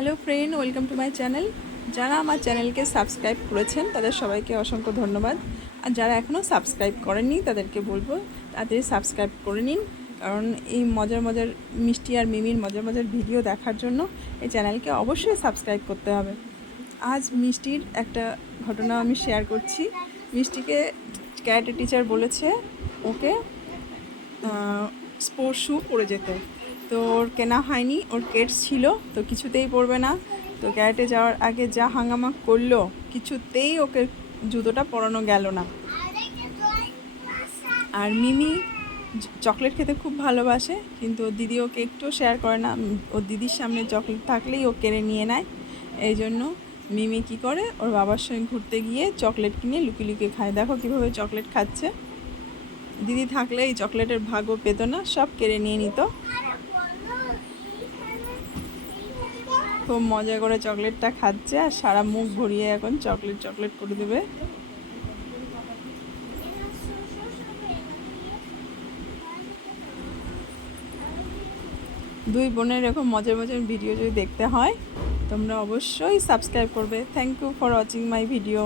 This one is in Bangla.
Hello friend, welcome to my channel. যারা আমার চ্যানেলকে সাবস্ক্রাইব করেছেন তাদের সবাইকে অসংখ্য ধন্যবাদ। আর যারা এখনও সাবস্ক্রাইব করেননি তাদেরকে বলবো তাড়াতাড়ি সাবস্ক্রাইব করে নিন, কারণ এই মজার মজার মিষ্টি আর মিমির মজার মজার ভিডিও দেখার জন্য এই চ্যানেলকে অবশ্যই সাবস্ক্রাইব করতে হবে। আজ মিষ্টির একটা ঘটনা আমি শেয়ার করছি। মিষ্টিকে ক্যারাটে টিচার বলেছে ওকে স্পোর্টস শ্যু পরে যেতে, তো ওর কেনা হয়নি, ওর কেটস ছিল, তো কিছুতেই পরবে না। তো ক্যারাটে যাওয়ার আগে যা হাঙ্গামা করলো, কিছুতেই ওকে জুতোটা পরানো গেল না। আর মিমি চকলেট খেতে খুব ভালোবাসে, কিন্তু ওর দিদি ওকে একটুও শেয়ার করে না। ওর দিদির সামনে চকলেট থাকলেই ও কেড়ে নিয়ে নেয়। এই জন্য মিমি কী করে, ওর বাবার সঙ্গে ঘুরতে গিয়ে চকলেট কিনে লুকিয়ে লুকিয়ে খায়। দেখো কীভাবে চকলেট খাচ্ছে। দিদি থাকলে এই চকলেটের ভাগও পেত না, সব কেড়ে নিয়ে নিত। খুব মজা করে চকলেটটা খাচ্ছে আর সারা মুখ ভরিয়ে এখন চকলেট চকলেট করে দেবে। দুই বোনের এরকম মজার মজার ভিডিও যদি দেখতে হয় তোমরা অবশ্যই সাবস্ক্রাইব করবে। Thank you for watching my video.